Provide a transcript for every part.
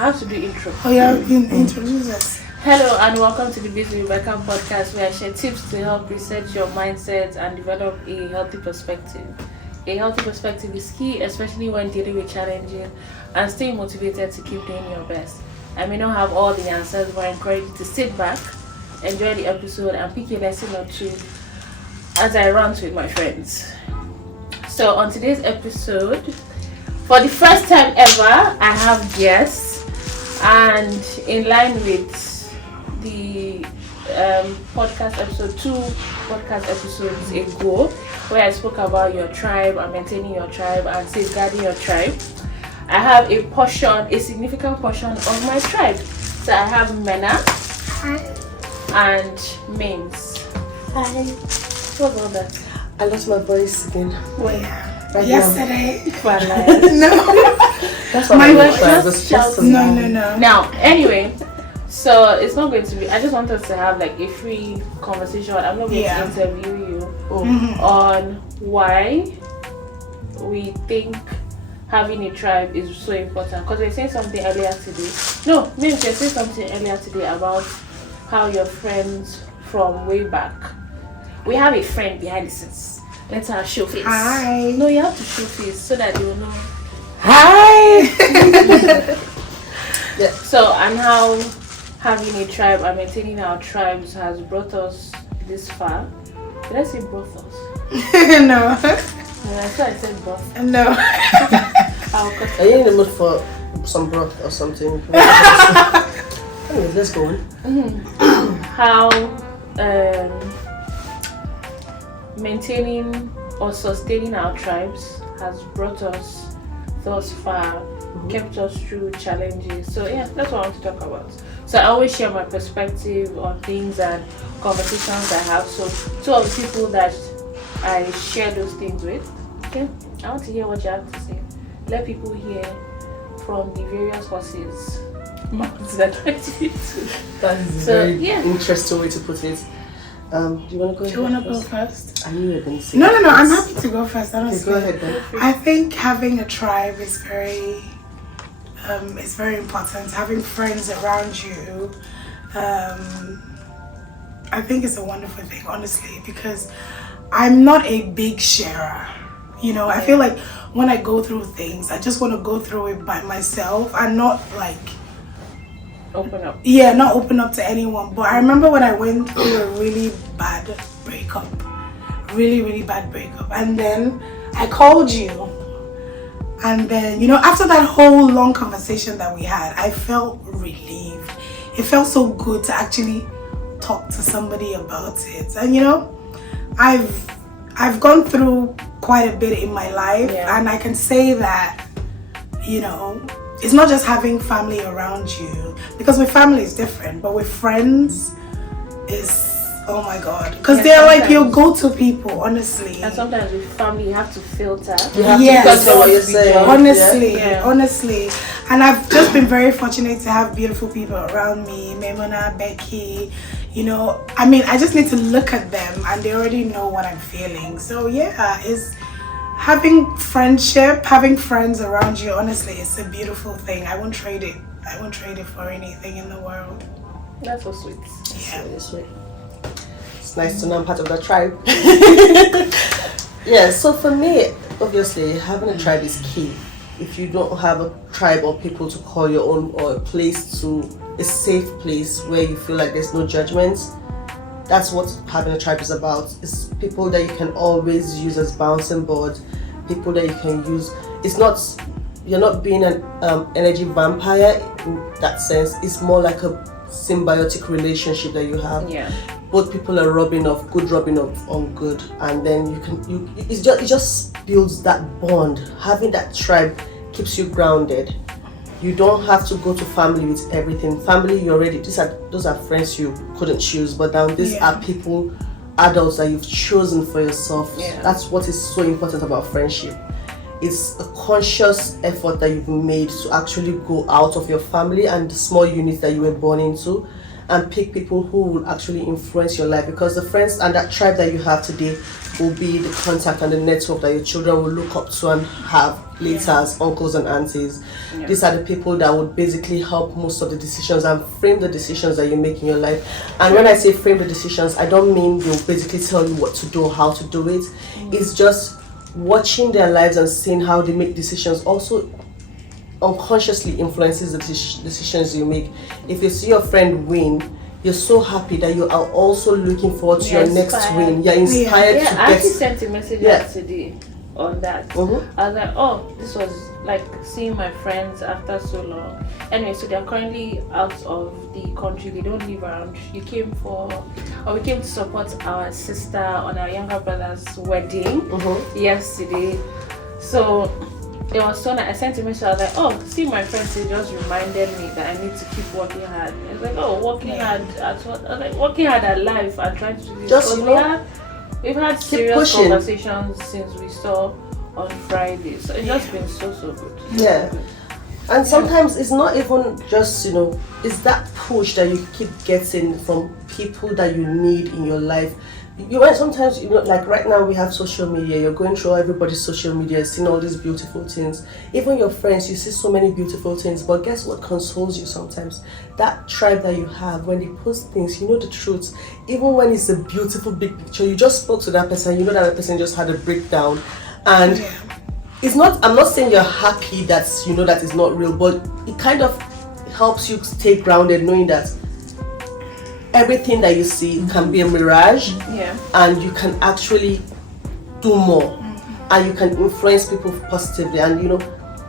I have to do intro. Oh yeah, introduce us. Hello and welcome to the Business with Becca podcast, where I share tips to help reset your mindset and develop a healthy perspective. A healthy perspective is key, especially when dealing with challenges and staying motivated to keep doing your best. I may not have all the answers, but I encourage you to sit back, enjoy the episode, and pick a lesson or two as I rant with my friends. So on today's episode, for the first time ever, I have guests, and in line with the podcast episode 2 podcast episodes ago, where I spoke about your tribe and maintaining your tribe and safeguarding your tribe, I have a significant portion of my tribe. So I have Mena. Hi. And Maims. Hi. What's all that? I lost my voice again. Well, yeah. Right Yesterday. No. That's what My my voice was just No. Now, anyway, so it's not going to be. I just want us to have like a free conversation. I'm not going to interview you on why we think having a tribe is so important. Because we were saying something earlier today. No, maybe we were saying something earlier today about how your friends from way back. We have a friend behind the scenes. Let her show face. Hi. No, you have to show face so that they will know. Hi. Yeah. So, and how having a tribe and maintaining our tribes has brought us this far. Did I say brought us? No. I thought I said brought. No. I'll cut Are you in the mood for some broth or something? Anyways, let's go on. how maintaining or sustaining our tribes has brought us thus far, kept us through challenges. So yeah, that's what I want to talk about. So I always share my perspective on things and conversations I have. So two of the people that I share those things with, okay, I want to hear what you have to say. Let people hear from the various horses that I do. That is a very interesting way to put it. Do you want to go? Do you want to go first? I knew you were going to say No. I'm happy to go first. Okay, go ahead then. I think having a tribe is very important. Having friends around you, I think it's a wonderful thing, honestly, because I'm not a big sharer. You know, I feel like when I go through things, I just want to go through it by myself and not like open up. Yeah, not open up to anyone. But I remember when I went through a really bad breakup, and then I called you, and then, you know, after that whole long conversation that we had, I felt relieved. It felt so good to actually talk to somebody about it. And you know, I've gone through quite a bit in my life, and I can say that, you know, it's not just having family around you, because with family it's different, but with friends is, oh my god, because they're like your go-to people, honestly. And sometimes with family you have to filter. You have to filter what you're saying. Honestly. And I've just been very fortunate to have beautiful people around me, Mena, Becca. You know, I mean, I just need to look at them and they already know what I'm feeling. So yeah, it's having friendship, having friends around you, honestly, it's a beautiful thing. I won't trade it. For anything in the world. That's so sweet. Yeah. Really sweet. It's nice to know I'm part of that tribe. Yeah, so for me, obviously, having a tribe is key. If you don't have a tribe or people to call your own, or a safe place where you feel like there's no judgment, that's what having a tribe is about. It's people that you can always use as bouncing board, people that you can use. You're not being an energy vampire in that sense. It's more like a symbiotic relationship that you have. Yeah. Both people are rubbing off on good, and then it just builds that bond. Having that tribe keeps you grounded. You don't have to go to family with everything. Family, those are friends you couldn't choose, but now these are people, adults that you've chosen for yourself. Yeah. That's what is so important about friendship. It's a conscious effort that you've made to actually go out of your family and the small units that you were born into, and pick people who will actually influence your life, because the friends and that tribe that you have today will be the contact and the network that your children will look up to and have later as uncles and aunties. These are the people that would basically help most of the decisions and frame the decisions that you make in your life. And when I say frame the decisions, I don't mean they'll basically tell you what to do or how to do it. It's just watching their lives and seeing how they make decisions also unconsciously influences the decisions you make. If you see your friend win, you're so happy that you are also looking forward to your next win. You're inspired to get... I actually sent a message yesterday on that. I was like, oh, this was like seeing my friends after so long. Anyway, so they're currently out of the country. They don't live around. We came to support our sister on our younger brother's wedding yesterday. So it was so nice. I sent a message. I was like, oh, see my friends, they just reminded me that I need to keep working hard. It's like, oh, working hard at what? I was like, working hard at life and trying to do this. Just, we've had serious conversations since we saw on Friday. So it's just been so good. Yeah. And sometimes it's not even just, it's that push that you keep getting from people that you need in your life. Sometimes, like right now we have social media, you're going through everybody's social media, seeing all these beautiful things. Even your friends, you see so many beautiful things, but guess what consoles you sometimes? That tribe that you have, when they post things, you know the truth. Even when it's a beautiful big picture, you just spoke to that person, you know that person just had a breakdown. And it's not, I'm not saying you're happy that that is not real, but it kind of helps you stay grounded knowing that everything that you see can be a mirage, and you can actually do more, and you can influence people positively. And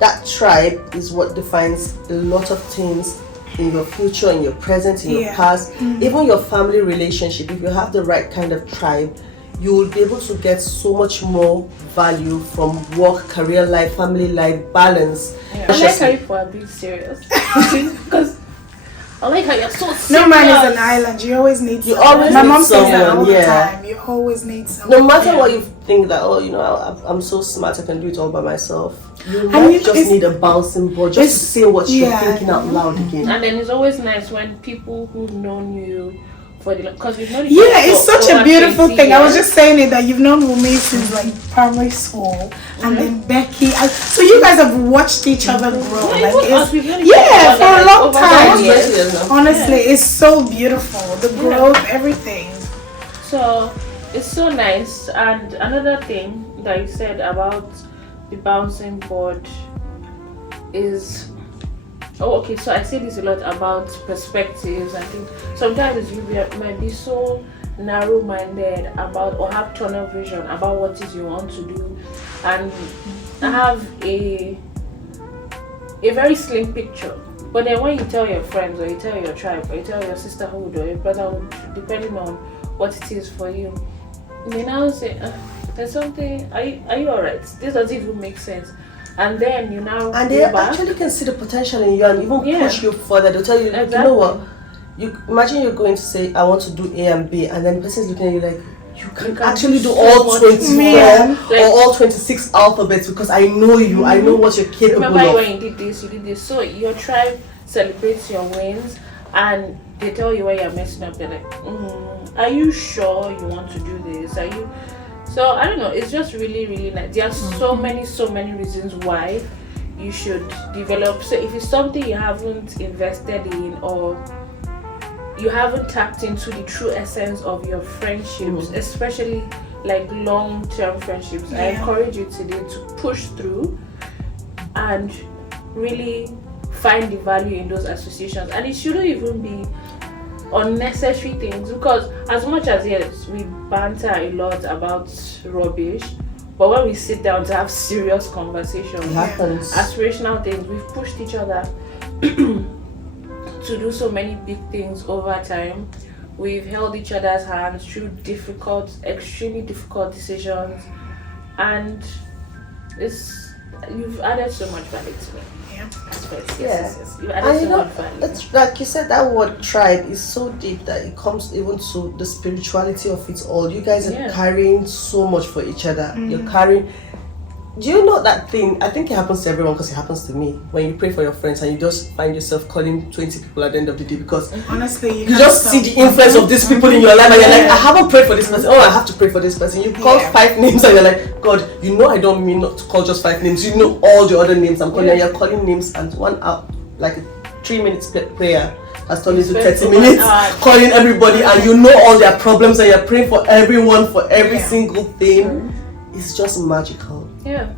that tribe is what defines a lot of things in your future, in your present, in your past, even your family relationship. If you have the right kind of tribe, you will be able to get so much more value from work, career life, family life, balance. I like how people are being serious because I like how you're so serious. No man is an island. You always need someone. My mom says that all the time. You always need someone. No matter what you think that, I'm so smart, I can do it all by myself. You might just need a bouncing board just to say what you're thinking out loud again. And then it's always nice when people who've known you because we've known it's such a beautiful thing. Years. I was just saying it that you've known Wumi since like primary school, and then Becky. So you guys have watched each other grow. For a long time. Honestly, it's so beautiful. The growth, everything. So it's so nice. And another thing that you said about the bouncing board is. So I say this a lot about perspectives. I think sometimes you might be so narrow-minded about or have tunnel vision about what it is you want to do, and have a very slim picture. But then when you tell your friends, or you tell your tribe, or you tell your sisterhood or your brotherhood, depending on what it is for you, they now say, there's something, are you alright? This doesn't even make sense. And then you now they actually can see the potential in you and even push you further. They'll tell you, you know what? You imagine you're going to say, I want to do A and B, and then the person is looking at you like, you can actually do all 24 or all 26 alphabets because I know you. I know what you're capable of. Remember when you did this. So your tribe celebrates your wins, and they tell you where you're messing up. They're like, are you sure you want to do this? Are you? So I don't know, it's just really, really nice. There are so many reasons why you should develop. So if it's something you haven't invested in, or you haven't tapped into the true essence of your friendships, especially like long-term friendships, I encourage you today to push through and really find the value in those associations. And it shouldn't even be unnecessary things, because as much as we banter a lot about rubbish, but when we sit down to have serious conversations, aspirational things, we've pushed each other to do so many big things over time. We've held each other's hands through extremely difficult decisions, and you've added so much value to me. Yes. And it's like you said, that word tribe is so deep that it comes even to the spirituality of it all. You guys are carrying so much for each other. You're carrying Do you know that thing? I think it happens to everyone because it happens to me. When you pray for your friends and you just find yourself calling 20 people at the end of the day because honestly, you just see the influence of these people in your life and you're like, I haven't prayed for this person. Oh, I have to pray for this person. You call 5 names and you're like, God, you know I don't mean not to call just 5 names. You know all the other names I'm calling. And you're calling names and 1 hour, like a 3 minutes prayer has turned into 30 minutes calling everybody and you know all their problems and you're praying for everyone for every single thing. It's just magical. Yeah.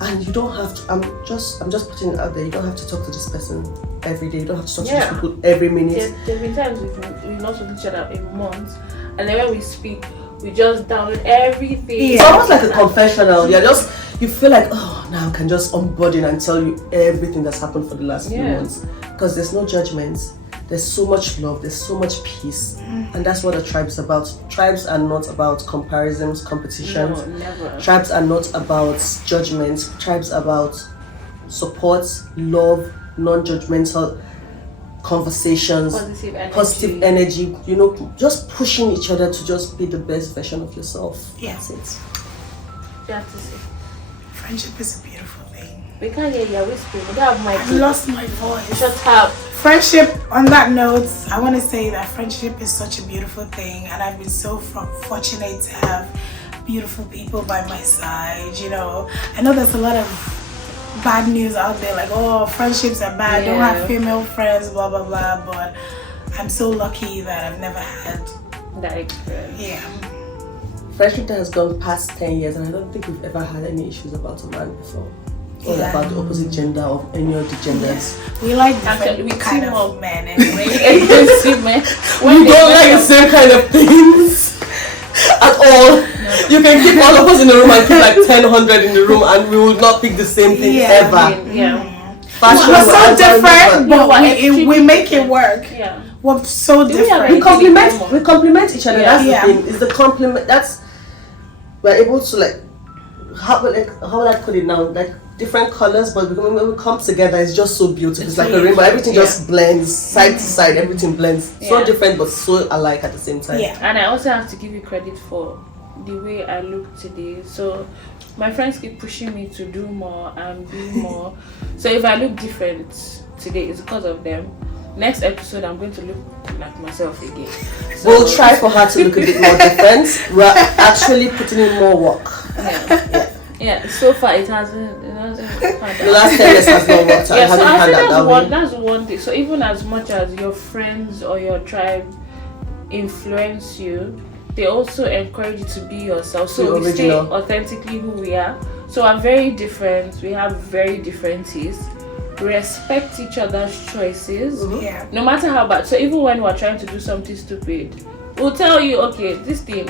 And you don't have to, I'm just putting it out there, you don't have to talk to this person every day, you don't have to talk to these people every minute. There's been times we've not spoken to each other in months, and then when we speak, we just download everything. It's almost like a confessional. You feel like, oh, now I can just unburden and tell you everything that's happened for the last few months. Because there's no judgments. There's so much love, there's so much peace. And that's what a tribe is about. Tribes are not about comparisons, competitions. No, never. Tribes are not about judgments. Tribes are about support, love, non-judgmental conversations, positive energy, you know, just pushing each other to just be the best version of yourself. Yes. That's it. You have to say. Friendship is a beautiful thing. We can't hear you whispering. We don't have my I've lost my voice. Shut up. Friendship, on that note, I want to say that friendship is such a beautiful thing, and I've been so fortunate to have beautiful people by my side. You know, I know there's a lot of bad news out there, like, oh, friendships are bad, don't have female friends, blah blah blah, but I'm so lucky that I've never had that experience. Yeah. Friendship that has gone past 10 years, and I don't think we've ever had any issues about a man before. Or about the opposite gender of any of the genders. We like different kind of men anyway. We don't like the same kind of things at all. You can keep all of us in the room and keep like 100 in the room and we will not pick the same thing ever. We're so different, but we make it work. We're so different. We complement each other. That's the thing. It's the compliment. That's, we're able to like, how would I put it now? Like, different colors, but when we come together, it's just so beautiful. It's like a rainbow. Everything just blends side to side. Everything blends. So different, but so alike at the same time. Yeah, and I also have to give you credit for the way I look today. So my friends keep pushing me to do more and be more. So if I look different today, it's because of them. Next episode, I'm going to look like myself again. So we'll try for her to look a bit more different. We're actually putting in more work. Yeah, so far it hasn't the last 10 years has not worked out. Yeah, so I think that's one thing. So even as much as your friends or your tribe influence you, they also encourage you to be yourself. So we stay authentically who we are. So we're very different. We have very different tastes. We respect each other's choices. No matter how bad. So even when we're trying to do something stupid, we'll tell you, okay, this thing,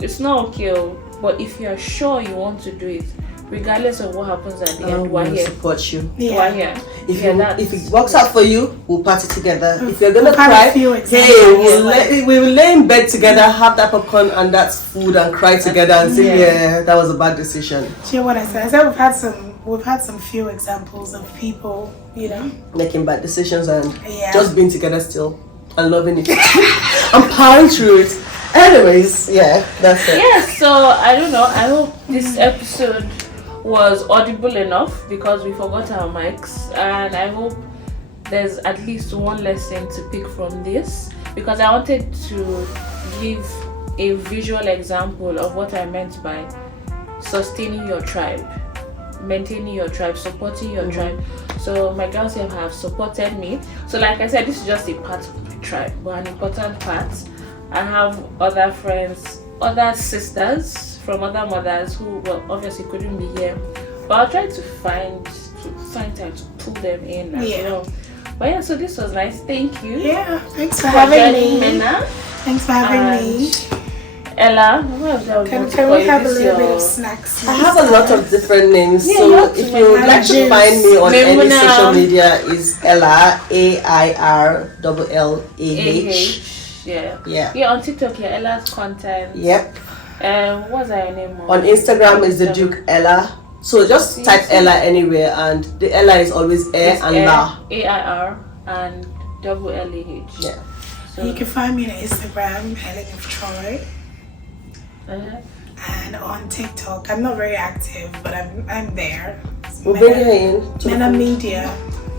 it's not okay. But if you're sure you want to do it, regardless of what happens at the end, we're here. Support you. We're here. If it works out for you, we'll party together. If you're gonna cry, hey, we will lay in bed together, have that popcorn and that food, and cry together and say, yeah, that was a bad decision. See what I said? I said we've had some few examples of people, you know, making bad decisions and just being together still and loving it. I'm powering through it. Anyways, that's it. Yeah, so I don't know. I hope this episode was audible enough because we forgot our mics, and I hope there's at least one lesson to pick from this, because I wanted to give a visual example of what I meant by sustaining your tribe, maintaining your tribe, supporting your tribe. So my girls here have supported me. So like I said, this is just a part of the tribe, but an important part. I have other friends, other sisters from other mothers who obviously couldn't be here, but I'll try to find time to pull them in as well. But yeah, so this was nice. Thank you. Yeah, thanks for having me. Mena. Thanks for having me. Ella, can we have a little bit of snacks? I have a lot of different names, so if you would like to find me on any social media, is Ella, AIRLLAH. Yeah, on TikTok, Ella's content. Yep. What's her name? On Instagram is the Duke Ella. So just type Ella anywhere, and the Ella is always and La. AIR and LLAH. Yeah. So you can find me on Instagram, Helen of Troy. and on TikTok. I'm not very active, but I'm there. We'll bring her in. Mena Media.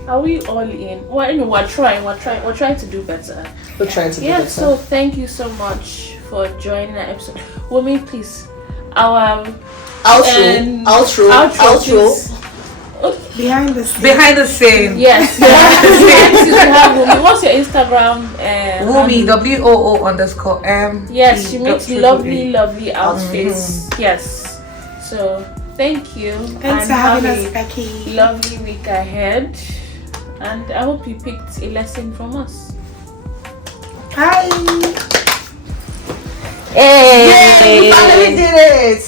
Are we all in? Well, we're trying to do better. We're trying to do Yeah, better. so thank you so much for joining our episode. Womi, please. Our outro. Please. Behind the scenes. Behind the scene. Yes. Womi. What's your Instagram? Woomy, WOO_M. Yes, she makes lovely outfits. Yes. So thank you. Thanks for having us, Becky. Lovely week ahead. And I hope you picked a lesson from us. Bye. Hey! Yay, we finally did it!